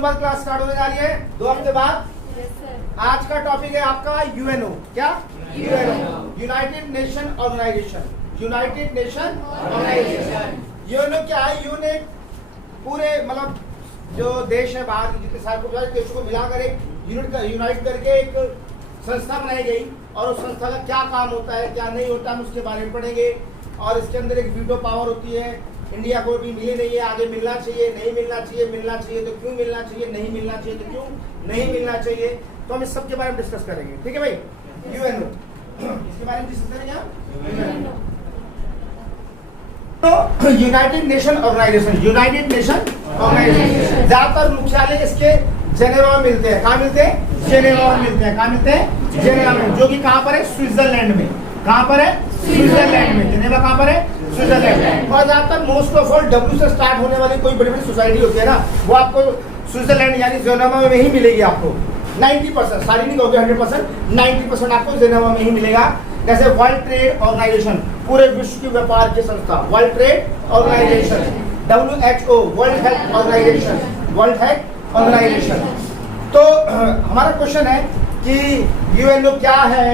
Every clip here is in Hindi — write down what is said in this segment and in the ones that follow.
दिनों बाद क्लास स्टार्ट होने जा रही है, 2 हफ्ते बाद। आज का टॉपिक है आपका यूएनओ। क्या? UNO, United Nation Organisation. United Nation Organisation. UNO क्या है? यूएनओ पूरे मतलब जो देश है बाहर जितने सारे देशों को मिलाकर एक यूनाइट करके एक संस्था बनाई गई, और उस संस्था का क्या काम होता है क्या नहीं होता है उसके बारे में पढ़ेंगे। और इसके अंदर एक वीटो पावर होती है, इंडिया को भी मिली नहीं है, आगे मिलना चाहिए नहीं मिलना चाहिए, मिलना चाहिए तो क्यों मिलना चाहिए, नहीं मिलना चाहिए तो क्यों नहीं मिलना चाहिए। तो हम इस सब के बारे में डिस्कस करेंगे, ठीक है भाई। यूएनओ इसके बारे में डिस्कस करेंगे। तो United Nation Organisation, United Nation Organisation ज्यादातर मुख्यालय इसके जेनेवा में मिलते हैं। कहाँ मिलते हैं? जेनेवा में मिलते हैं। कहाँ मिलते हैं? जेनेवा में, जो कि कहाँ पर है? स्विट्जरलैंड में। कहाँ पर है? स्विट्जरलैंड में। जेनेवा कहाँ पर है? स्विट्जरलैंड। और ज्यादातर मोस्ट ऑफ ऑल डब्ल्यू से स्टार्ट होने वाली कोई बड़ी बड़ी सोसाइटी होती है ना, वो आपको स्विट्जरलैंड यानी जेनेवा में ही मिलेगी आपको। 90%, सारी नहीं कहोगे 100%, 90% आपको जेनेवा में ही मिलेगा। जैसे वर्ल्ड ट्रेड ऑर्गेनाइजेशन, पूरे विश्व की व्यापार की संस्था, World Trade Organisation. WHO, World Health Organisation, World Health Organisation. तो हमारा क्वेश्चन है कि यूएनओ क्या है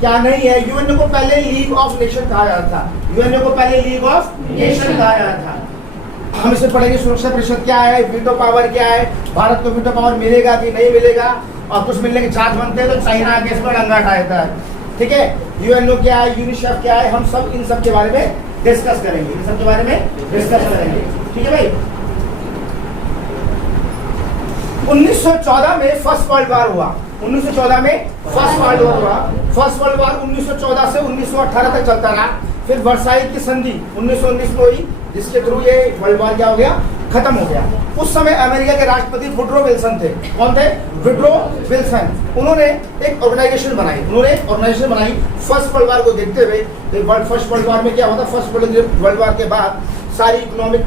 क्या नहीं है। यूएनओ को पहले लीग ऑफ नेशन कहा जाता था। यूएनओ को पहले लीग ऑफ नेशन कहा जाता था। हम इसे पढ़ेंगे सुरक्षा परिषद क्या है, वीटो पावर क्या है, भारत को वीटो पावर मिलेगा कि नहीं मिलेगा, और कुछ मिलने के चांस बनते हैं तो चाइना के इस पर डंगा उठाता है। ठीक है, यूएनओ क्या है, यूनिसेफ क्या है, हम सब इन सब के बारे में डिस्कस करेंगे, इन सब के बारे में डिस्कस करेंगे। ठीक है भाई। 1914 में फर्स्ट वर्ल्ड वॉर हुआ। 1914 में फर्स्ट वर्ल्ड वॉर हुआ। फर्स्ट वर्ल्ड वॉर 1914 से 1918 तक चलता रहा। फिर वर्साई की संधि 1919 में हुई, जिसके थ्रू ये वर्ल्ड वॉर क्या हो गया? खत्म हो गया। उस समय अमेरिका के राष्ट्रपति वुडरो विल्सन थे। कौन थे? Woodrow Wilson. उन्होंने एक ऑर्गेनाइजेशन बनाई फर्स्ट वर्ल्ड वॉर को देखते हुए। फर्स्ट वर्ल्ड वॉर में क्या होता? फर्स्ट वर्ल्ड वॉर के बाद सारी इकोनॉमिक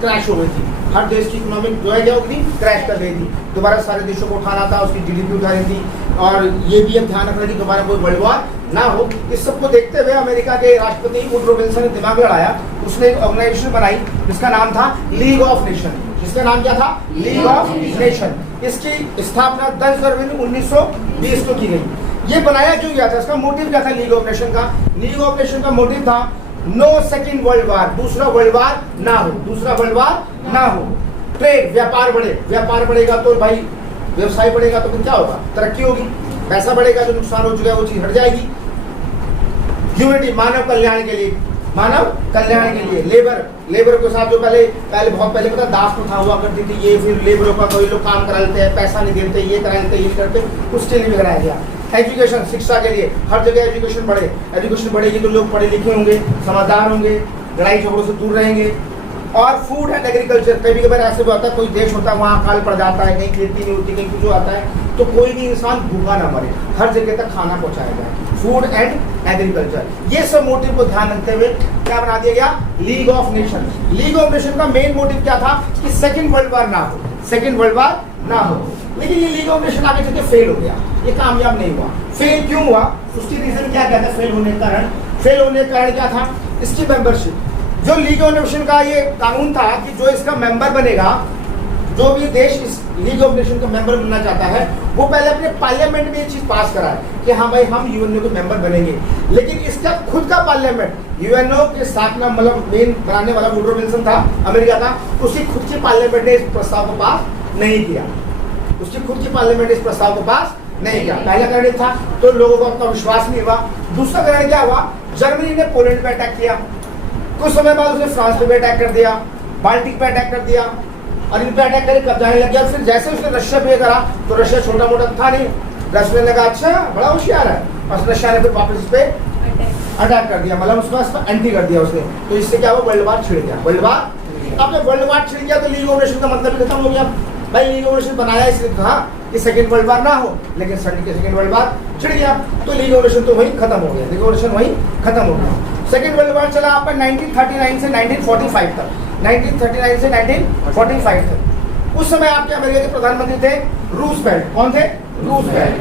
क्रैश हो गई थी। हर देश की इकोनॉमिक जो है क्या हो गई? क्रैश कर गई थी। दोबारा सारे देशों को उठाना था, उसकी जीडीपी उठानी थी, और ये भी अब ध्यान रखना कि दोबारा कोई वर्ल्ड वॉर ना हो। इस सबको देखते हुए अमेरिका के राष्ट्रपति वुडरो विल्सन ने दिमाग लड़ाया। उसने एक ऑर्गेनाइजेशन बनाई जिसका नाम था लीग ऑफ नेशन। जिसका नाम क्या था? League of nation. इसकी स्थापना 10 फरवरी 1920 को की गई। ये बनाया क्यों गया था? इसका मोटिव क्या था लीग ऑफ नेशन का? लीग ऑफ नेशन का मोटिव था नो सेकेंड वर्ल्ड वॉर, दूसरा वर्ल्ड वॉर ना हो, दूसरा वर्ल्ड वॉर ना हो। ट्रेड, व्यापार बढ़े, व्यापार बढ़ेगा तो भाई व्यवसाय बढ़ेगा तो फिर क्या होगा? तरक्की होगी। पैसा बढ़ेगा, जो नुकसान हो चुका है वो चीज हट जाएगी। ह्यूमैनिटी, मानव कल्याण के लिए, मानव कल्याण के लिए। लेबर के साथ जो पहले बहुत पहले पता दास प्रथा हुआ करती थी, ये फिर लेबरों का कोई लोग काम करा लेते हैं, पैसा नहीं देते, ये करा लेते, ये करते, उसके लिए भी कराया गया। एजुकेशन, शिक्षा के लिए हर जगह एजुकेशन बढ़े। एजुकेशन बढ़ेगी तो लोग पढ़े लिखे होंगे, समझदार होंगे, लड़ाई झगड़ों से दूर रहेंगे। और फूड एंड एग्रीकल्चर, कभी कभार ऐसे भी होता है कोई देश होता है वहाँ अकाल पड़ जाता है, कहीं खेती नहीं होती, कहीं कुछ आता है, तो कोई भी इंसान भूखा ना मरे, हर जगह तक खाना पहुँचाया जाए। फूड एंड एग्रीकल्चर, ये सब मोटिव को ध्यान रखते हुए क्या बना दिया गया? League of nation. League of nation का मेन मोटिव क्या था? कि सेकेंड वर्ल्ड वॉर ना हो, सेकेंड वर्ल्ड वॉर ना हो। लेकिन ये लीग ऑफ नेशन आगे चलते फेल हो गया, ये कामयाब नहीं हुआ। फेल क्यों हुआ? उसकी रीजन क्या कहता है फेल होने का कारण? फेल होने का कारण क्या था? इसकी मेंबरशिप। जो लीग ऑफ नेशन का ये कानून था कि जो इसका मेंबर बनेगा, जो भी देश इस लीग ऑफ नेशन का मेंबर बनना चाहता है, वो पहले अपने पार्लियामेंट में ये चीज पास कराए कि हाँ भाई हम यूएनओ के मेंबर बनेंगे। लेकिन इसका खुद का पार्लियामेंट, यूएनओ के स्थापना मतलब मेन बनाने वाला वुडरो विल्सन था, अमेरिका का, उसकी खुद की पार्लियामेंट ने इस प्रस्ताव को पास नहीं किया। उसकी खुद की पार्लियामेंट इस प्रस्ताव को पास नहीं किया। पहला कारण था तो लोगों को अपना विश्वास नहीं हुआ। दूसरा कारण क्या हुआ? जर्मनी ने पोलैंड पे अटैक किया, कुछ समय बाद उसने फ्रांस पे भी अटैक कर दिया, बाल्टिक पे अटैक कर दिया, और इन पे अटैक करके कब्जाने लग गया। फिर जैसे उसने रशिया पे करा तो रशिया छोटा मोटा था नहीं, रशिया ने लगा अच्छा बड़ा होशियार है, और रशिया ने फिर वापस इस पे अटैक कर दिया, मतलब उसका एंटी कर दिया उसने। तो इससे क्या हुआ? वर्ल्ड वॉर छिड़ गया। वर्ल्ड वॉर, अब जब वर्ल्ड वॉर छिड़ गया तो लीग ऑफ नेशन का मतलब भी खत्म हो गया। भाई लीग ऑफ नेशन बनाया इसलिए था कि सेकेंड वर्ल्ड वॉर ना हो, लेकिन सेकेंड वर्ल्ड वॉर छिड़ गया तो लीग ऑफ नेशन तो वहीं खत्म हो गया, लीग ऑफ नेशन वहीं खत्म हो गया। सेकेंड वर्ल्ड वॉर चला आपका 1939 से 1945 तक, 1939 से 1945 तक। उस समय आपके अमेरिका के प्रधानमंत्री थे रूजवेल्ट। कौन थे? रूजवेल्ट।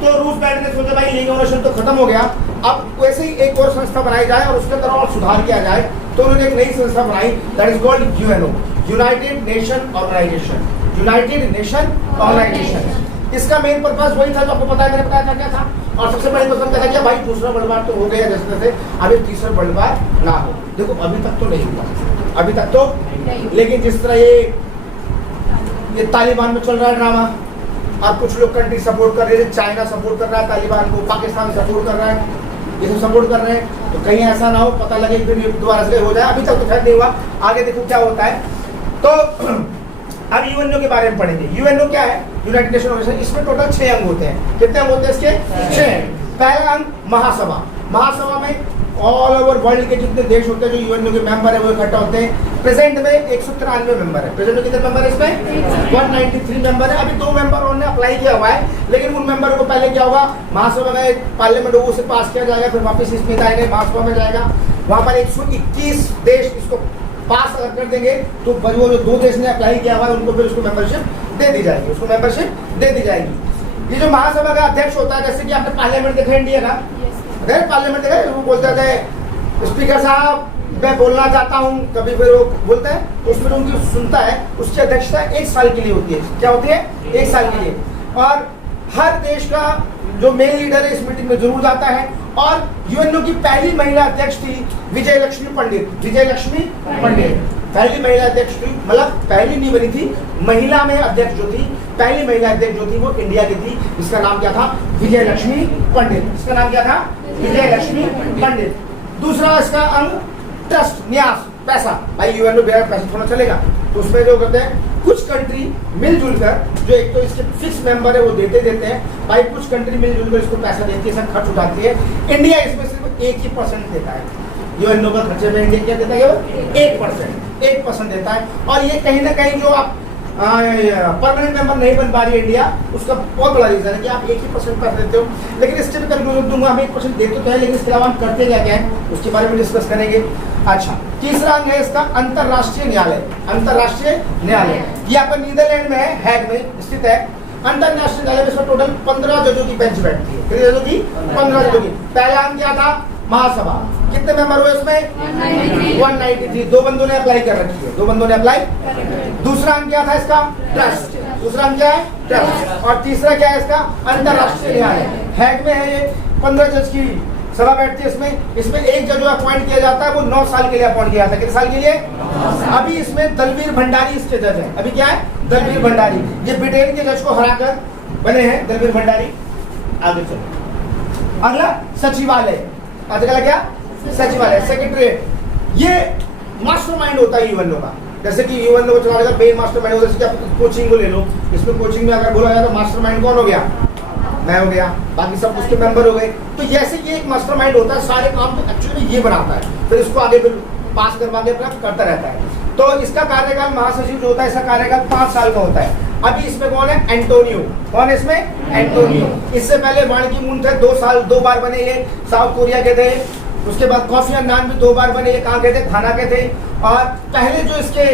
तो रूजवेल्ट ने सोचा भाई लीग ऑफ नेशन तो खत्म हो गया, अब वैसे ही एक और संस्था बनाई जाए और उसके अंदर और सुधार किया जाए। तो उन्होंने एक नई संस्था बनाई, that is called UNO, United Nation Organisation. United Nation Organisation. इसका मेन पर्पस वही था जो आपको पता है, मैंने बताया था क्या था। और सबसे बड़ी पसंद क्या था कि भाई दूसरा वर्ल्ड वार तो हो गया जैसे तैसे, अभी तीसरा वर्ल्ड वार ना हो। देखो अभी तक तो नहीं हुआ, अभी तक तो, लेकिन जिस तरह ये तालिबान में चल रहा है ड्रामा, और कुछ लोग कंट्री सपोर्ट कर रहे हैं, चाइना सपोर्ट कर रहा है तालिबान को, पाकिस्तान सपोर्ट कर रहा है, ये सब सपोर्ट कर रहे हैं, तो कहीं ऐसा ना हो पता लगे फिर दोबारा से हो जाए। अभी तक तो खैर नहीं हुआ, आगे देखो क्या होता है। तो अब यूएनओ के बारे में पढ़ेंगे। यूएनओ क्या है? United Nation Organisation. इसमें टोटल 6 अंग होते हैं। कितने अंग होते हैं इसके? 6 अंग। पहला अंग महासभा। महासभा में ऑल ओवर वर्ल्ड के जितने देश होते हैं जो यूएनओ के मेंबर है वो इकट्ठा होते हैं। प्रेजेंट में 193 मेंबर है। प्रेजेंट में कितने मेंबर है इसमें? 193 मेंबर है। अभी 2 मेंबर उन्होंने अप्लाई किया हुआ है, लेकिन उन मेंबर को पहले क्या होगा, महासभा में पार्लियामेंट से पास किया जाएगा, फिर वापस इसमें जाएगा, महासभा में जाएगा। वहां पर 121 देश इसको पास अगर कर देंगे तो वो जो 2 देश ने अप्लाई किया हुआ है उनको फिर उसको मेंबरशिप दे दी जाएगी, उसको मेंबरशिप दे दी जाएगी। ये जो महासभा का अध्यक्ष होता है, जैसे कि आपने पार्लियामेंट देखा इंडिया का, अगर पार्लियामेंट देखा वो बोलते थे स्पीकर साहब मैं बोलना चाहता हूँ, कभी फिर वो बोलते हैं, उसमें उनकी सुनता है, उसकी अध्यक्षता 1 साल के लिए होती है। क्या होती है? 1 साल के लिए। और हर देश का जो मेन लीडर है इस मीटिंग में जरूर जाता है। और यूएनओ की पहली महिला अध्यक्ष थी विजय लक्ष्मी पंडित। विजय लक्ष्मी पंडित पहली महिला अध्यक्ष थी, मतलब पहली नहीं बनी थी, महिला में अध्यक्ष जो थी, पहली महिला अध्यक्ष जो थी वो इंडिया की थी। इसका नाम क्या था? विजय लक्ष्मी पंडित। इसका नाम क्या था? विजय लक्ष्मी पंडित। दूसरा इसका अंग ट्रस्ट, न्यास, पैसा। भाई यूएनओ बगैर पैसा थोड़ा चलेगा, तो उसमें जो करते हैं कुछ कंट्री मिलजुल कर, जो एक तो इसके फिक्स मेंबर है वो देते हैं, भाई कुछ कंट्री मिलजुल कर इसको पैसा देती है, सब खर्च उठाती है। इंडिया इसमें सिर्फ 1% देता है। यूएनओ का खर्चे में इंडिया क्या देता है? 1% देता है। और ये कहीं ना कहीं जो आप परमानेंट मेंबर नहीं बन पा रही है इंडिया, उसका बहुत बड़ा रीजन है कि आप 1% कर देते हो। लेकिन इससे भी कंक्लूजन दूंगा, हम 1% देते तो है, लेकिन इसके अलावा हम करते क्या क्या है उसके बारे में डिस्कस करेंगे। अच्छा, तीसरा अंग है इसका अंतरराष्ट्रीय न्यायालय। अंतरराष्ट्रीय न्यायालय ये आपका नीदरलैंड में है, हैग में स्थित है। अंतरराष्ट्रीय न्यायालय में इसमें टोटल 15 जजों की बेंच बैठती है। कितने जजों की? 15 जजों की। पहला अंग क्या था? महासभा। कितने मेंबर हुए इसमें? 193। 2 बंदों ने अप्लाई कर रखी है, 2 बंदों ने अप्लाई। दूसरा अंग क्या था इसका? ट्रस्ट। दूसरा अंग क्या है? ट्रस्ट। और तीसरा क्या है इसका? अंतरराष्ट्रीय न्यायालय। हैग में है ये, 15 जज की सभा बैठती है इसमें। इसमें एक जज जो अपॉइंट किया जाता है वो 9 साल के लिए अपॉइंट किया जाता है। कितने साल के लिए? अभी इसमें दलवीर भंडारी इसके जज है। अभी क्या है? दलवीर भंडारी। ये ब्रिटेन के जज को हराकर बने हैं दलवीर भंडारी। आगे चलो, अगला सचिवालय। अगला क्या? सचिवालय, सेक्रेटरीट। ये मास्टरमाइंड होता है यूएनओ का। जैसे कि यूएनओ को चलाने का मेन मास्टरमाइंड होता है। जैसे कि आप कोचिंग को ले लो, इसमें कोचिंग में अगर बोला जाए तो मास्टरमाइंड कौन हो गया? मैं हो गया, बाकी सब उसके मेंबर हो गए। तो जैसे ये एक मास्टरमाइंड होता है, सारे काम तो एक्चुअली ये बनाता है, फिर इसको आगे फिर पास करवा के अपना करता रहता है। तो इसका कार्यकाल महासचिव जो होता है, इसका कार्यकाल 5 साल का होता है। अभी इसमें कौन है? एंटोनियो। कौन है इसमें? एंटोनियो। इससे पहले वान की मून थे, 2 बार बने, ये साउथ कोरिया के थे। उसके बाद कॉफी अन्नान भी 2 बार बने, ये कहाँ के थे? घाना के थे। और पहले जो इसके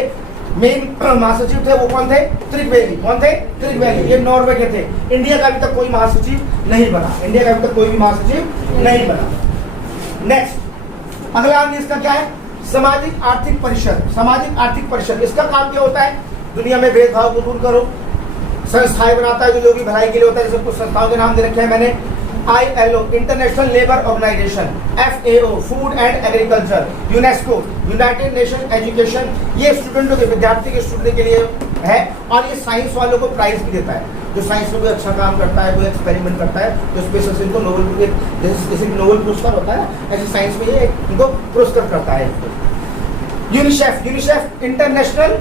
मेन महासचिव थे वो कौन थे? त्रिवेली। कौन थे? त्रिवेली। ये नॉर्वे के थे। इंडिया का अभी तक कोई महासचिव नहीं बना, इंडिया का अभी तक कोई भी महासचिव नहीं बना। नेक्स्ट, अगला अंग इसका क्या है? सामाजिक आर्थिक परिषद। सामाजिक आर्थिक परिषद, इसका काम क्या होता है? दुनिया में भेदभाव को दूर करो, संस्थाएं बनाता है जो लोगों की भलाई के लिए होता है। जैसे कुछ संस्थाओं के नाम दे रखे हैं मैंने, ILO International Labour Organisation, FAO Food and Agriculture, UNESCO United Nation Education, ये स्टूडेंटों के, विद्यार्थी के स्टूडेंट के लिए है। और ये साइंस वालों को प्राइज भी देता है। जो साइंस में कोई अच्छा काम करता है, कोई एक्सपेरिमेंट करता है, तो स्पेशल से इनको नोबेल, जैसे नोबेल पुरस्कार होता है, ऐसे साइंस में ये इनको पुरस्कार करता है। UNICEF, UNICEF International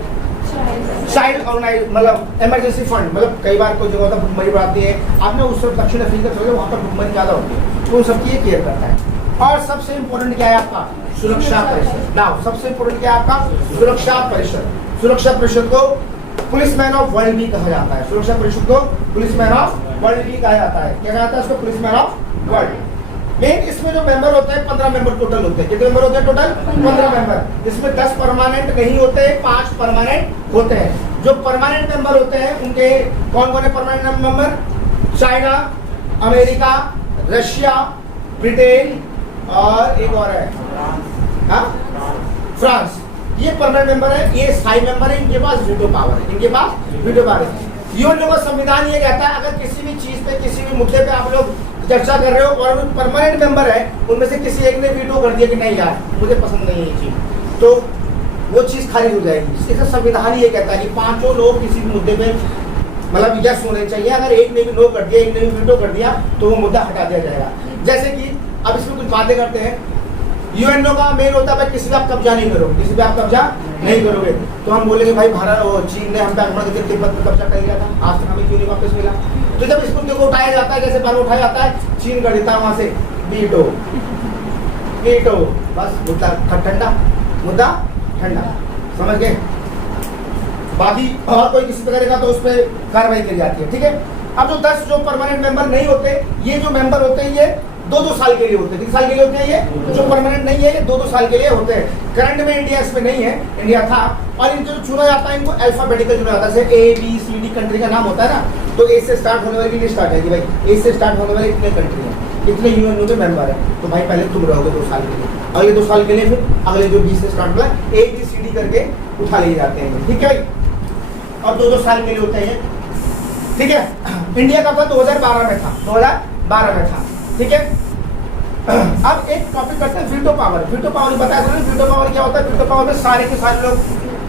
Child Organise, मतलब इमरजेंसी फंड, मतलब कई बार कोई जगह होता है भुखमरी बढ़ाती है, आपने उस तरफ दक्षिण अफ्रीका चले वहाँ पर भुखमरी ज़्यादा होती है, तो उन सबकी ये केयर करता है। और सबसे इम्पोर्टेंट क्या है आपका? सुरक्षा परिषद। नाउ सबसे इम्पोर्टेंट क्या है आपका? सुरक्षा परिषद। सुरक्षा परिषद को पुलिसमैन ऑफ वर्ल्ड भी कहा जाता है। सुरक्षा परिषद को पुलिसमैन ऑफ वर्ल्ड भी कहा जाता है। क्या कहा जाता है इसको? Policeman of world. मेन इसमें जो मेंबर होते हैं 15 मेंबर टोटल होते हैं। कितने मेंबर होते हैं टोटल? 15 मेंबर। इसमें 10 परमानेंट नहीं होते, 5 परमानेंट होते हैं। जो परमानेंट मेंबर होते हैं उनके कौन कौन है permanent member? China, America, Russia, Britain और एक और है फ्रांस। ये परमानेंट मेंबर है, ये स्थायी मेंबर है, इनके पास वीटो पावर है, इनके पास वीटो पावर है। यूएनओ का संविधान ये कहता है अगर किसी भी चीज पे, किसी भी मुद्दे पे आप लोग चर्चा कर रहे हो और परमानेंट मेंबर है, उनमें से किसी एक ने वीटो कर दिया कि नहीं यार मुझे पसंद नहीं है ये चीज, तो वो चीज खारिज हो जाएगी। इसका संविधान ये कहता है कि पांचों लोग किसी भी मुद्दे पे मतलब यस होने चाहिए। अगर एक ने भी नो कर दिया, एक ने भी वीटो कर दिया, तो वो मुद्दा हटा दिया जाएगा। जैसे कि अब इसमें कुछ बातें करते हैं। यूएनओ का मेन होता है किसी पे आप कब्जा नहीं करोगे, किसी पे आप कब्जा नहीं करोगे। तो हम बोलेंगे भाई भारत चीन ने हम पे आक्रमण करके तिब्बत पर कब्जा कर लिया था, आज तक हमें क्यों नहीं वापस मिला। तो जब इस मुद्दे को उठाया जाता है, जैसे बार उठाया जाता है, चीन कर देता है वहां से वीटो, वीटो, बस मुद्दा ठंडा, मुद्दा ठंडा, समझ गए। बाकी और कोई किसी पे करेगा तो उस पर कार्रवाई की जाती है, ठीक है। अब जो 10 जो परमानेंट मेंबर नहीं होते, ये जो मेंबर होते हैं ये 2-2 साल के लिए होते हैं। कितने साल के लिए होते हैं ये जो परमानेंट नहीं है, ये 2-2 साल के लिए होते हैं। करंट में इंडिया इसमें नहीं है, इंडिया था। और इनको जो चुना जाता है इनको अल्फाबेटिकल चुना जाता है, जैसे ABCD कंट्री का नाम होता है ना, तो ए से स्टार्ट होने वाली लिस्ट आ जाएगी भाई, ए से स्टार्ट होने वाले इतने कंट्री हैं, इतने यूएनओ के मेंबर है। तो भाई पहले तुम रहोगे 2 साल के लिए, अगले 2 साल के लिए फिर अगले जो 20 से स्टार्ट हुआ ABCD करके उठा लिए जाते हैं, ठीक है। और 2-2 साल के लिए होते हैं, ठीक है। इंडिया का 2012 में था, 2012 में था, ठीक है। अब एक टॉपिक करते हैं वीटो पावर। वीटो पावर बताया था, वीटो पावर क्या होता है। वीटो पावर में सारे के सारे लोग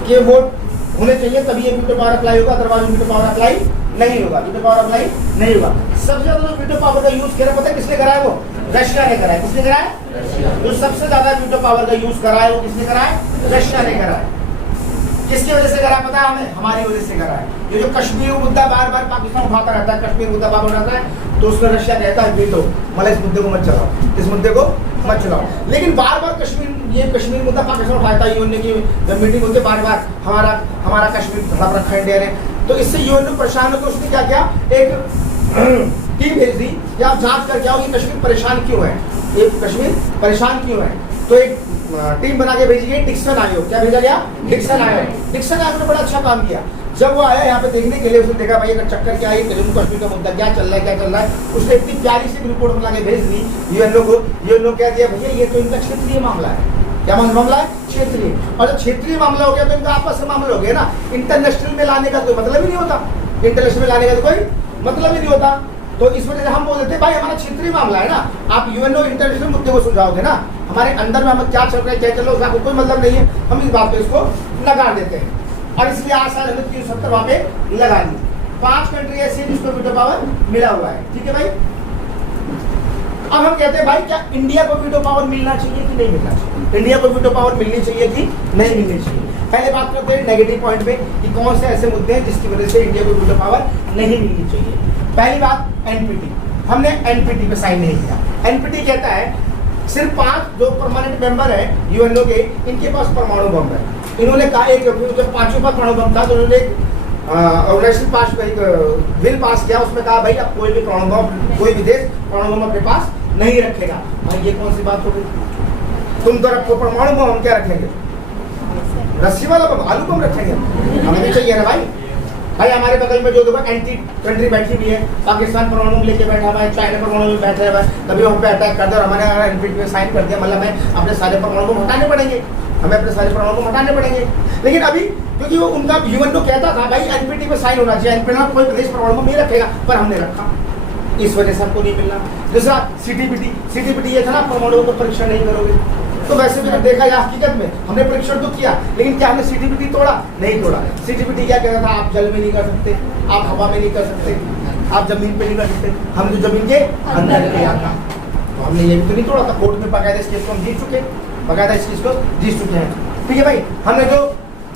के वोट होने चाहिए, तभी ये वीटो पावर अप्लाई होगा, अदरवाइज वीटो पावर अप्लाई नहीं होगा, वीटो पावर अप्लाई नहीं होगा। सबसे ज्यादा जो वीटो पावर का यूज किया, पता है किसने करा है? वो रशिया ने करा है। किसने करा है? जो सबसे ज्यादा वीटो पावर का यूज करा है वो किसने करा है? रशिया ने करा है। किसकी वजह से करा है पता है हमें? हमारी वजह से करा है। ये जो कश्मीर मुद्दा बार बार पाकिस्तान उठाता रहता है, कश्मीर मुद्दा बार उठाता है, तो उसमें रशिया कहता है वीटो, मतलब इस मुद्दे को मत चलाओ, इस मुद्दे को मत चलाओ। लेकिन बार बार कश्मीर मुद्दा पाकिस्तान उठाता है। यूएनओ की जब मीटिंग होती है बार बार हमारा कश्मीर हड़प रखा है इंडिया ने, तो इससे यूएनओ परेशान होकर उसने क्या किया, एक टीम भेज दी कि आप जांच करके आओ ये कश्मीर परेशान क्यों है, ये कश्मीर परेशान क्यों है। तो एक टीम बना के भेजी गई डिक्सन आयोग। क्या भेजा गया? डिक्सन आयोग। डिक्सन आयोग ने बड़ा अच्छा काम किया। जब वो आया यहाँ पे देखने के लिए, उसने देखा भाई अगर चक्कर क्या है, जम्मू कश्मीर का मुद्दा क्या चल रहा है, उसने इतनी प्यारी सी रिपोर्ट बना के भेज दी यूएनओ को। यूएनओ कह दिया भैया ये तो इनका क्षेत्रीय मामला है। क्या मामला है? क्षेत्रीय। और जब क्षेत्रीय मामला हो गया तो इनका आपस में मामला हो गया ना, इंटरनेशनल में लाने का कोई मतलब ही नहीं होता, इंटरनेशनल में लाने का तो कोई मतलब ही नहीं होता। तो इस वजह से हम बोल देते भाई हमारा क्षेत्रीय मामला है ना, आप यूएनओ इंटरनेशनल मुद्दे को सुलझाओगे ना, हमारे अंदर में हम क्या चल रहा है क्या चल रहा है उसका कोई मतलब नहीं है, हम इस बात पे इसको नकार देते हैं। और इसलिए आज साल 370 वहां पे लगा दी। 5 कंट्री ऐसी जिसको वीटो पावर मिला हुआ है, ठीक है भाई। अब हम कहते हैं भाई क्या इंडिया को वीटो पावर मिलना चाहिए कि नहीं मिलना चाहिए? इंडिया को वीटो पावर मिलनी चाहिए कि नहीं मिलनी चाहिए? पहले बात करते हैं नेगेटिव पॉइंट पे कि कौन से ऐसे मुद्दे हैं जिसकी वजह से इंडिया को वीटो पावर नहीं मिलनी चाहिए। पहली बात एनपीटी, हमने एनपीटी पे साइन नहीं किया। एनपीटी कहता है सिर्फ 5 जो परमानेंट मेंबर है यूएनओ के, इनके पास परमाणु बम है। इन्होंने कहा एक जब 5वें पर परमाणु बम था तो उन्होंने ऑर्गेनाइजेशन पास बिल पास किया, उसमें कहा भाई अब कोई भी परमाणु बम, कोई भी देश परमाणु बम अपने पास नहीं रखेगा। भाई ये कौन सी बात हो गई? तुम तो रखो परमाणु बम, हम क्या रखेंगे? रस्सी वाला बम, आलू बम रखेंगे? हमें नहीं चाहिए ना भाई। भाई हमारे बगल में जो देखो एंटी कंट्री बैठी हुई है, पाकिस्तान परमाणु लेके बैठा हुआ है, चाइना परमाणु में बैठा हुआ है, तभी हम पे अटैक कर दे और हमारे एनपीटी में साइन कर दिया, मतलब हमें अपने सारे परमाणु को हटाने पड़ेंगे, हमें अपने सारे परमाणु को हटाने पड़ेंगे। लेकिन अभी क्योंकि वो उनका यूएनओ कहता था भाई एनपीटी में साइन होना चाहिए, एनपीटी में कोई प्रदेश परमाणु नहीं रखेगा, पर हमने रखा, इस वजह से हमको नहीं मिलना। दूसरा सीटीपीटी ये था ना, परमाणु का परीक्षण नहीं करोगे। तो वैसे भी देखा जाए हकीकत में हमने परीक्षण तो किया, लेकिन क्या हमने सीटीपीटी तोड़ा? नहीं तोड़ा। सीटीपीटी क्या कहता था? आप जल में नहीं कर सकते, आप हवा में नहीं कर सकते, आप जमीन पे नहीं कर सकते। हम जो जमीन के अंदर किया था, तो हमने ये भी तो नहीं तोड़ा था। कोर्ट में बकायदा इस केस को हम जीत चुके, बकायदा इस चीज को जीत चुके हैं, ठीक है भाई। हमने जो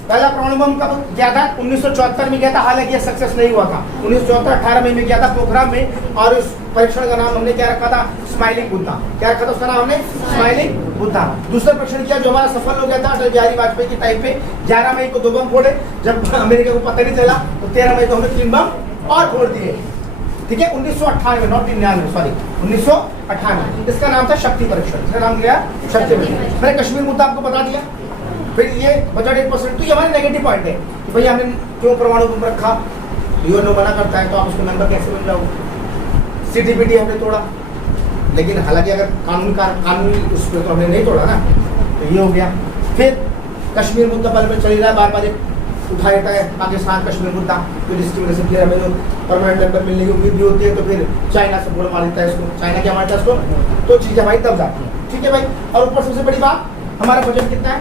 पहला परमाणु बम कब किया था? 1974 में किया था, हालांकि ये सक्सेस नहीं हुआ था। 1974 18 मई में किया था पोखरण में, और उस परीक्षण का नाम हमने क्या रखा था? स्माइलिंग बुद्धा। क्या रखा था उसका नाम हमने? स्माइलिंग बुद्धा। दूसरा परीक्षण किया जो हमारा सफल हो गया था अटल बिहारी वाजपेयी के टाइम पे, 11 मई को 2 बम फोड़े, जब अमेरिका को पता नहीं चला तो 13 मई को हमने 3 बम और फोड़ दिए, ठीक है। 1998 नॉट 99 सॉरी 1998, इसका नाम था शक्ति परीक्षण। इसका नाम क्या? शक्ति परीक्षण। मैंने कश्मीर मुद्दा आपको बता दिया। फिर ये बचा 8%, तो ये हमारे नेगेटिव पॉइंट है कि भाई हमने क्यों परमाणु बम रखा? यूएनओ मना करता है तो आप उसके मेंबर कैसे बन जाओगे? सीटीपीटी हमने तोड़ा, लेकिन हालांकि अगर कानूनी उस पर तो हमने नहीं तोड़ा ना, तो ये हो गया। फिर कश्मीर मुद्दा पहले में चल ही रहा है, बार बार उठा देता है पाकिस्तान कश्मीर मुद्दा, फिर इसकी वजह से फिर हमें जो परमानेंट मेंबर मिलने की उम्मीद भी होती है, तो फिर चाइना सपोर्ट मार देता है इसको, चाइना क्या मारता है इसको, तो चीज़ें भाई तब जाती हैं। ठीक है भाई, और ऊपर सबसे बड़ी बात, हमारा बजट कितना है?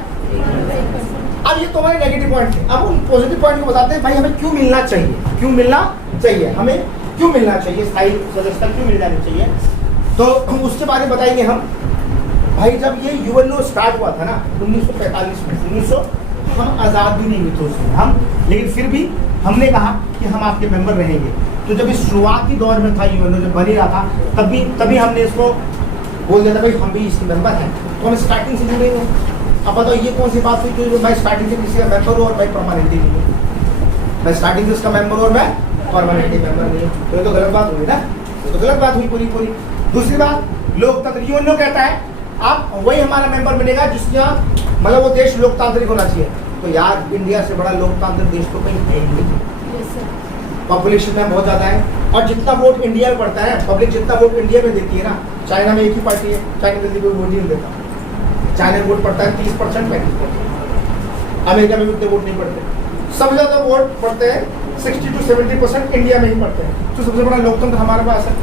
अब ये तो हमारे नेगेटिव पॉइंट है। अब उन पॉजिटिव पॉइंट को बताते हैं भाई हमें क्यों मिलना चाहिए, क्यों मिलना चाहिए, हमें क्यों मिलना चाहिए, स्थायी सदस्यता क्यों मिल जानी चाहिए। तो हम उसके बारे में बताएंगे हम। भाई जब ये यूएनओ स्टार्ट हुआ था ना 1945 में, 1900 हम आज़ाद भी नहीं हुए थे उसमें हम, लेकिन फिर भी हमने कहा कि हम आपके मेंबर रहेंगे। तो जब इस शुरुआती दौर में था यूएनओ जब बन ही रहा था, तभी हमने इसको बोल दिया था भाई हम भी इसके मेंबर हैं, तो हम स्टार्टिंग से जुड़े हुए। अब बताओ ये कौन सी बात हुई कि मैं स्टार्टिंग से किसी का मेंबर हूँ और मैं परमानेंटली नहीं हूँ, मैं स्टार्टिंग से इसका मेंबर हूँ और मैं परमानेंटली मेंबर नहीं हूँ, तो ये तो गलत बात हुई ना, ये तो गलत बात हुई पूरी। दूसरी बात, लोकतंत्र, यूएनओ कहता है आप वही हमारा मेंबर बनेगा जिसके यहाँ मतलब वो देश लोकतांत्रिक होना चाहिए। तो यार इंडिया से बड़ा लोकतांत्रिक देश तो कहीं है ही नहीं, पॉपुलेशन में बहुत ज़्यादा है, और जितना वोट इंडिया में पड़ता है, पब्लिक जितना वोट इंडिया में देती है ना, चाइना में एक ही पार्टी है, चाइना में कोई वोट ही नहीं देता। चाइना में वोट पड़ता है 30%, 35%, अमेरिका में भी उतने वोट नहीं पड़ते। सबसे ज़्यादा वोट पड़ते हैं 60 to 70% इंडिया में ही पड़ते हैं। तो सबसे बड़ा लोकतंत्र हमारे पास है।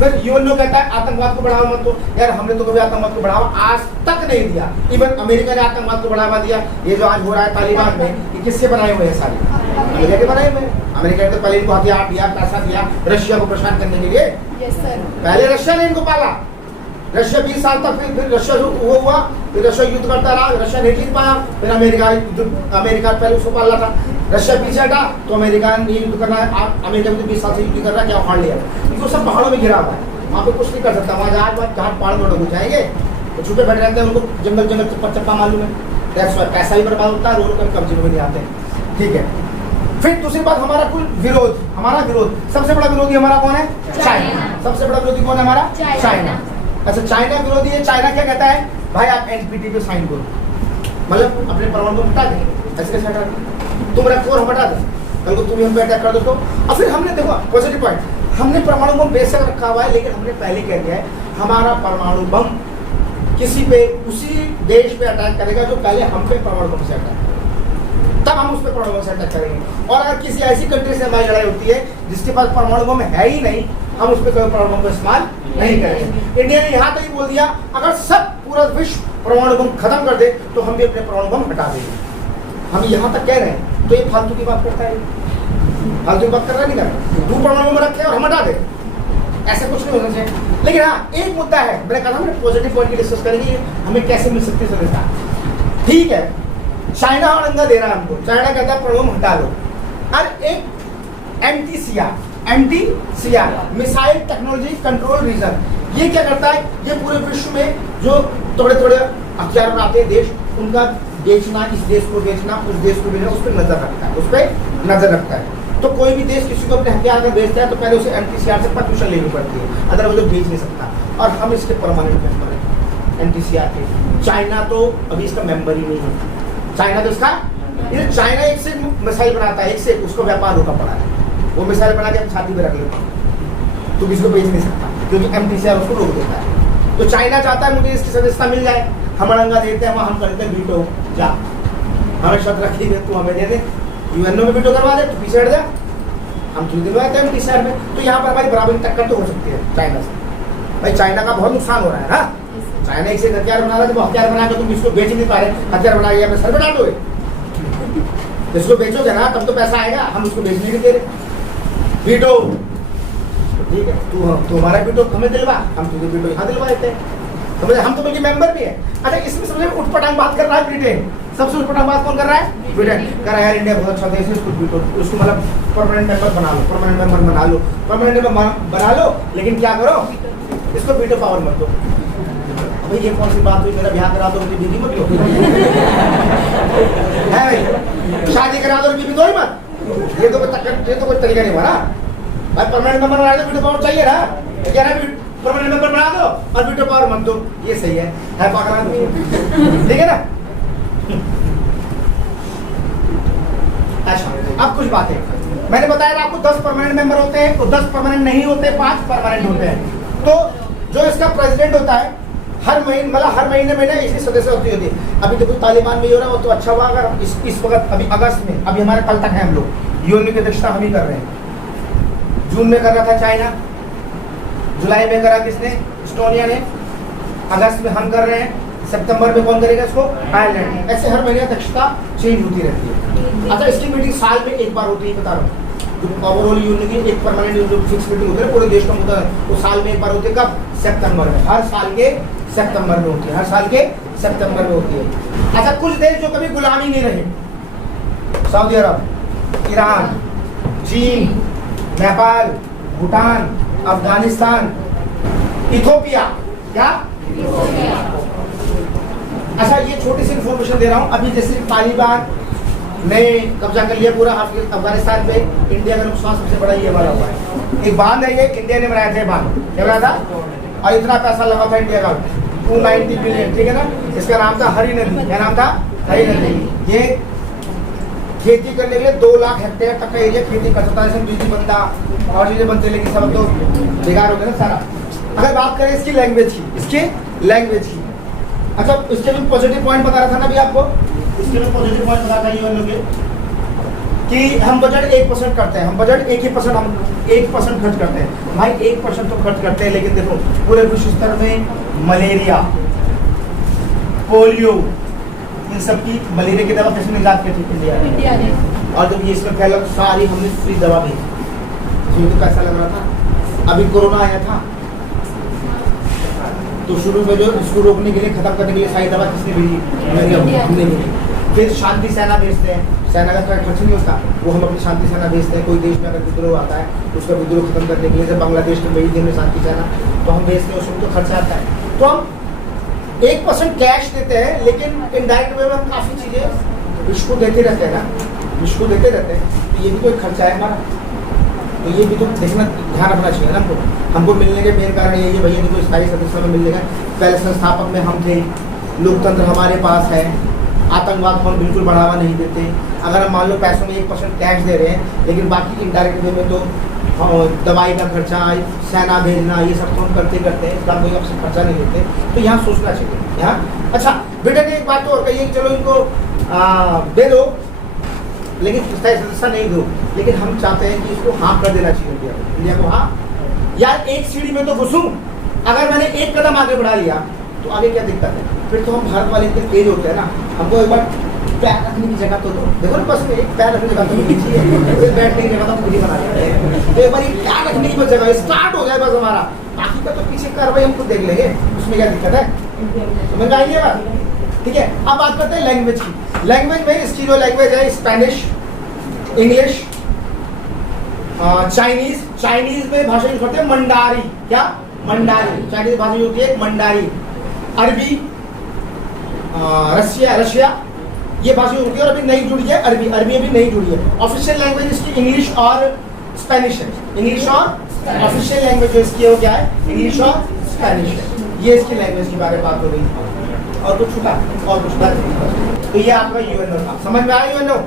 फिर यूएनओ कहता है आतंकवाद को बढ़ावा मत दो, यार हमने तो कभी आतंकवाद को बढ़ावा आज तक नहीं दिया। इवन अमेरिका ने आतंकवाद को बढ़ावा दिया। ये जो आज हो रहा है तालिबान में, ये किसके बनाए हुए हैं? सारे अमेरिका के बनाए हुए हैं। अमेरिका ने तो पहले इनको हथियार दिया, पैसा दिया रशिया को परेशान करने के लिए। पहले रशिया ने इनको पाला, रशिया 20 साल तक, फिर रशिया वो हुआ, फिर रशिया युद्ध करता रहा, रशिया नहीं जीत पाया, फिर अमेरिका पहले उसको पाला था, रशिया पीछे हटा तो अमेरिका ने युद्ध करना है। अमेरिका में 20 साल से युद्ध कर रहा है, क्या उखाड़ लिया, इनको सब पहाड़ों में गिरा हुआ है, वहाँ पे कुछ नहीं कर सकता। वहाँ जहाँ पहाड़ में लोग जाएंगे तो छुपे बैठे रहते हैं, उनको जंगल चप्पा मालूम है, पैसा भी बर्बाद होता है, रोड कब्जे में नहीं आते। ठीक है, फिर दूसरी बात, हमारा हमारा विरोध, सबसे बड़ा विरोधी हमारा कौन है? चाइना। सबसे बड़ा विरोधी कौन है हमारा? चाइना। अच्छा, चाइना विरोधी है। चाइना क्या कहता है? भाई आप एनपीटी पे साइन करो, मतलब अपने परमाणु को हटा दें, ऐसे कैसे हटा दें, तुम रखो और हम हटा दें, कल को तुम ही हम पे अटैक कर दो तो। और फिर हमने देखो पॉजिटिव पॉइंट, हमने परमाणु बम बेशक रखा हुआ है, लेकिन हमने पहले कह दिया है हमारा परमाणु बम किसी पे, उसी देश पे अटैक करेगा जो पहले हम पे परमाणु बम से अटैक करेगा, तब हम उस पर परमाणु बम से अटैक करेंगे। और अगर किसी ऐसी कंट्री से हमारी लड़ाई होती है जिसके पास परमाणु बम है ही नहीं, हम उस पर कभी परमाणु बम का इस्तेमाल नहीं करेंगे। इंडिया ने यहाँ तक ही बोल दिया अगर सब पूरा विश्व परमाणु बम खत्म कर दे तो हम भी अपने परमाणु बम हटा देंगे। हम यहाँ तक कह रहे हैं, तो ये फालतू की बात करता है, फालतू की बात कर रहा नहीं कर रहा। तू परमाणु बम रखे और हम हटा दे, ऐसा कुछ नहीं होना चाहिए। लेकिन हाँ, एक मुद्दा है, मैंने कहा था पॉजिटिव पॉइंट की डिस्कस करेंगे, हमें कैसे मिल सकती है सदस्यता। ठीक है, चाइना अड़ंगा दे रहा है हमको, चाइना कहता है परमाणु हटा लो। और एक MTCR Missile Technology Control Region, ये क्या करता है? ये पूरे विश्व में जो थोड़े हथियार बनाते हैं देश, उनका बेचना, इस देश को बेचना, उस देश को बेचना, उस पर नजर रखता है। तो कोई भी देश किसी को अपने हथियार अगर बेचता है तो पहले उसे MTCR से परमिशन लेनी पड़ती है, अदरवाइज वो बेच नहीं सकता। और हम इसके परमानेंट मेंबर हैं MTCR के। चाइना तो अभी इसका मेंबर ही नहीं है। चाइना तो इसका, ये चाइना एक से मिसाइल बनाता है, एक से उसको व्यापार रोका पड़ा है, वो मिसाइल बना के हम छाती पे रख लेते हैं, तो किसी को बेच नहीं सकता क्योंकि MTCR उसको रोक देता है। तो चाइना चाहता है मुझे इसकी सदस्यता मिल जाए, हम अड़ंगा देते हैं, वहाँ हम करते हैं वीटो, जा हमें शर्त रखी है तू हमें दे दे, यूएनओ में वीटो करवा दे, तू पीछे हट जा, हम तुझे दिलवाते हैं MTCR में। तो यहाँ पर हमारी बराबरी टक्कर तो हो सकती है चाइना से। भाई चाइना का बहुत नुकसान हो रहा है ना, चाइना एक से हथियार बना रहा है, जब हथियार बना के तुम इसको बेच नहीं पा रहे, हथियार बना के सर पे डालोगे, इसको बेचोगे ना तब तो पैसा आएगा, हम उसको बेचने के दे रहे वीटो। ठीक है, तू हमारा वीटो हमें दिलवा, हम तुझे वीटो यहाँ दिलवा देते हैं, समझे? हम तो बल्कि मेंबर भी है। अच्छा, इसमें सबसे उठपटांग बात कर रहा है ब्रिटेन, सबसे उठपटांग बात कौन कर रहा है? ब्रिटेन कर रहा है यार इंडिया बहुत अच्छा देश है, इसको वीटो, उसको मतलब परमानेंट मेंबर बना लो, परमानेंट मेंबर बना लो, लेकिन क्या करो, इसको वीटो पावर मत दो। भाई ये कौन सी बात हुई? मेरा ब्याह करा दो, मुझे बीवी मत दो है भाई, शादी करा दो, बीवी दो ही मत, ये तो कोई तरीका नहीं हुआ ना भाई। परमानेंट मेंबर बना दो, वीटो पावर चाहिए ना, कह रहा है परमानेंट मेंबर बना दो और वीटो पावर मत दो, ये सही है पागल, ठीक है ना। अच्छा, अब कुछ बातें मैंने बताया था आपको, 10 परमानेंट मेंबर होते हैं, तो 10 परमानेंट नहीं होते, 5 परमानेंट होते हैं। तो जो इसका प्रेसिडेंट होता है हर महीने में ना इसकी सदस्य होती है। अभी देखो तालिबान में ये हो रहा है, वो तो अच्छा हुआ अगर इस वक्त अभी अगस्त में, अभी हमारे कल तक है, हम लोग यूएन की अध्यक्षता हम ही कर रहे हैं। जून में कर रहा था चाइना, जुलाई में करा किसने, एस्टोनिया ने, अगस्त में हम कर रहे हैं, सितंबर में कौन करेगा इसको, आयरलैंड। ऐसे हर महीने अध्यक्षता चेंज होती रहती है। अच्छा, इसकी मीटिंग साल में एक बार होती है, बता रहा हूँ। ओवरऑल यूनियन की एक परमानेंट फिक्स मीटिंग होती है पूरे देश का मुद्दा है, वो साल में एक बार होती है। कब, सितंबर में, हर साल के सितंबर में होती है, हर साल के सितंबर में होती है। अच्छा, कुछ देश जो कभी गुलामी नहीं रहे, सऊदी अरब, ईरान, चीन, नेपाल, भूटान, अफगानिस्तान, इथोपिया, क्या, अच्छा ये छोटी सी इंफॉर्मेशन दे रहा हूँ। अभी जैसे तालिबान ने कब्जा कर लिया पूरा अफगानिस्तान पे, इंडिया का नुकसान सबसे बड़ा ये वाला हुआ है। एक बांध है, ये इंडिया ने बनाया था, बांध क्या बनाया था, और इतना पैसा लगा था इंडिया का 290 बिलियन, ठीक है ना। इसका नाम था हरी नदी, क्या नाम था, हरी नदी। ये खेती करने के लिए 2 लाख हेक्टेयर तक का एरिया खेती कर सकता है, इसमें बिजली बनता और चीजें बनती, लेकिन सब तो बेकार हो गया ना सारा। अगर बात करें इसकी लैंग्वेज की, अच्छा इसके भी पॉजिटिव पॉइंट बता रहा था ना अभी आपको, इसके भी पॉजिटिव पॉइंट बता था यूएन लोग कि हम बजट 1% करते हैं, हम बजट 1% हम 1% खर्च करते हैं। भाई 1% तो खर्च करते हैं, लेकिन देखो पूरे विश्व स्तर में मलेरिया, पोलियो, इन सब की मलेरिया की दवा किसने निजात की थी, इंडिया ने। और जब ये इसमें फैला तो सारी हमने फ्री दवा दी, तो कैसा लग रहा था। अभी कोरोना आया था तो शुरू में जो इसको रोकने के लिए, खत्म करने के लिए सारी दवा किसने भेजी, हमने भेजी। फिर शांति सेना भेजते हैं, सेना का खर्च नहीं होता, वो हम अपनी शांति सेना भेजते हैं। कोई देश में अगर विद्रोह आता है तो उसका विद्रोह खत्म करने के लिए, जब बांग्लादेश में भेज देंगे शांति सेना, तो हम भेजते हैं, उसमें तो खर्चा आता है। तो हम 1% कैश देते हैं, लेकिन इनडायरेक्ट वे में हम काफ़ी चीज़ें विश्व को देते रहते हैं ना, विश्व को देते रहते हैं। तो ये भी तो एक खर्चा है हमारा, तो ये भी तो देखना, ध्यान रखना चाहिए ना हमको मिलने के मेन कारण यही है, भैया देखो सारी सदस्य में मिलने का। पहले संस्थापक में हम थे, लोकतंत्र हमारे पास है, आतंकवाद को हम बिल्कुल बढ़ावा नहीं देते। अगर हम मान लो पैसों में 1% टैक्स दे रहे हैं, लेकिन बाकी इनडायरेक्ट वे में तो दवाई का खर्चा, सेना भेजना, ये सब तो हम करते करते हैं, इसका कोई आपसे खर्चा नहीं देते। तो यहाँ सोचना चाहिए यहाँ। अच्छा बेटा ने एक बात तो और कही है कि चलो इनको दे दो, लेकिन सदस्य नहीं दो, लेकिन हम चाहते हैं कि इसको हाँ कर देना चाहिए इंडिया को। हाँ यार, एक सीढ़ी में तो घुसूं, अगर मैंने एक कदम आगे बढ़ा लिया तो आगे क्या दिक्कत है। फिर तो हम भारत वाले इतने तेज होते हैं ना, हमको एक बार पैर रखने की जगह तो दो। देखो ना, बस में एक पैर रखने की जगह तो नहीं चाहिए, बैठने की जगह तो खुद ही बना लेते हैं। तो एक बार पैर रखने की बस जगह स्टार्ट हो जाए बस हमारा, बाकी का तो पीछे कार्रवाई हम खुद देख लेंगे, उसमें क्या दिक्कत है। समझ आई ये बात, ठीक है। अब बात करते हैं लैंग्वेज की। लैंग्वेज में इसकी जो लैंग्वेज है, स्पेनिश, इंग्लिश, चाइनीज में भाषा यूज करते हैं मंडारी, क्या, मंडारी चाइनीज भाषा होती है मंडारी। अरबी, रशिया ये भाषा होती है, और अभी नई जुड़ी है अरबी अभी नई जुड़ी है। ऑफिशियल लैंग्वेज इसकी इंग्लिश और स्पेनिश है, इंग्लिश और ऑफिशियल लैंग्वेज जो इसकी हो क्या है, इंग्लिश और स्पेनिश है। ये इसकी लैंग्वेज के बारे में बात हो रही है, और कुछ छूटा और कुछ बात नहीं। तो ये आपका यूएनओ था, समझ में आया यूएनओ।